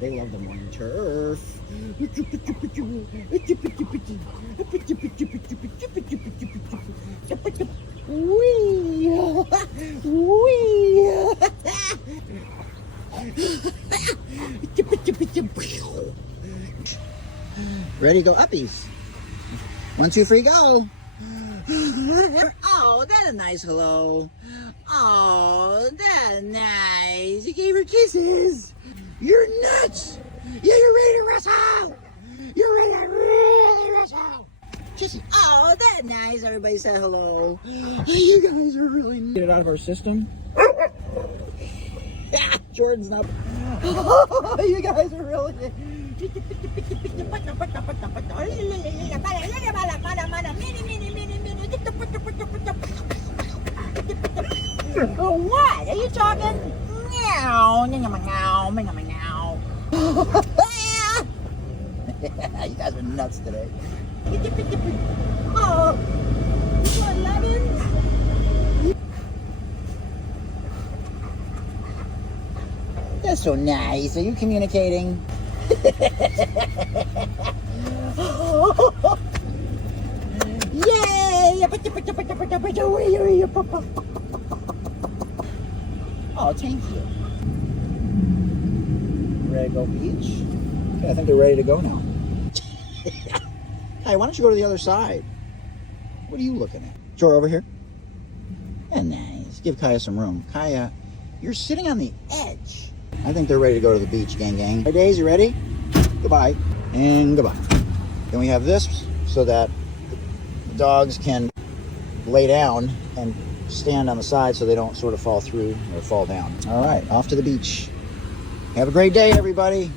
They love the morning turf. Wee! Wee! Ready to go uppies. 1, 2, 3, go. Oh, that's a nice hello. Oh, that's nice. You gave her kisses. You're nuts. Yeah, you're ready to wrestle. You're ready to really wrestle. Kissy. Oh, that's nice. Everybody said hello. You guys are really... Get it out of our system. Jordan's not... You guys are really... Oh, what? Are you talking? Meow, meow, meow, meow, meow. You guys are nuts today. Oh, you want lemons? That's so nice. Are you communicating? Yay! Oh, thank you. Ready to go beach? Okay, I think they're ready to go now. Hey, why don't you go to the other side? What are you looking at? Jor, over here. Yeah, nice. Give Kaya some room. Kaya, you're sitting on the edge. I think they're ready to go to the beach, gang, gang. Hey, Days, you ready? Goodbye. And goodbye. Then we have this so that the dogs can lay down and stand on the side so they don't sort of fall through or fall down. All right, off to the beach. Have a great day, everybody.